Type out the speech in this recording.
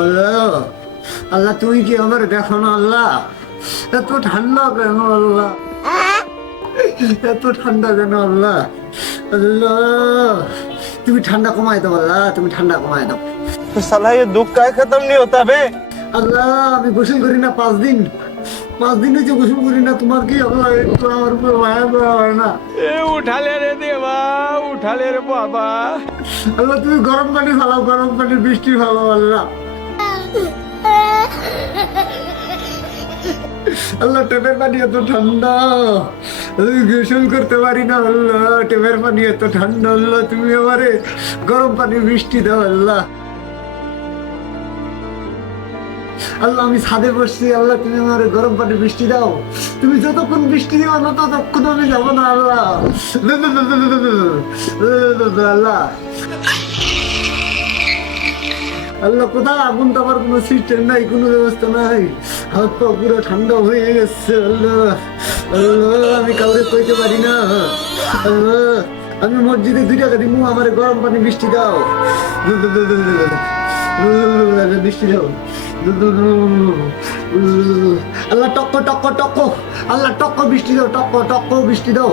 আল্লাহ, আল্লাহ তুমি কি আমার দেখো না আল্লাহ? এত ঠান্ডা কেন আল্লাহ? এত ঠান্ডা কেন আল্লাহ? আল্লাহ তুমি ঠান্ডা কমাই দাও আল্লাহ, তুমি ঠান্ডা কমাই দাও। तो साला ये दुख का खत्म नहीं होता बे। আল্লাহ আমি গোসল করি না 5 দিন, 5 দিন হচ্ছে গোসল করি না। তোমার কি আল্লাহ একটু আমার উপর মায়া করা হয় না? ए उठा ले रे देवा, उठा ले रे बाबा। আল্লাহ তুমি গরম পানি ফালাও, গরম পানি বৃষ্টি ফালাও আল্লাহ। আল্লাহ টেপের পানি এত ঠান্ডা, আমি গোসল করতে পারি না আল্লাহ। টেপের পানি এত ঠান্ডা আল্লাহ, তুমি আমারে গরম পানি বৃষ্টি দাও আল্লাহ। আল্লাহ আমি ছাদে বসছি আল্লাহ, তুমি আমার গরম পানি বৃষ্টি দাও। তুমি যতক্ষণ বৃষ্টি দিও না ততক্ষণ আমি যাবো না আল্লাহ। আল্লাহ আল্লাহ কোথায় আগুন তাপার কোনো সিস্টেম নাই, কোনো ব্যবস্থা নাই। হাত পা পুরো ঠান্ডা হয়ে গেছে আল্লাহ। আল্লাহ আমি কাউরে কইতে পারি না আল্লাহ। আমি মসজিদে 2 টাকা দিব, আমার গরম পানি বৃষ্টি দাও, বৃষ্টি দাও আল্লাহ। টক্ক টক্ক টক্ক আল্লাহ, টক্ক বৃষ্টি দাও, টক্ক টক্ক বৃষ্টি দাও।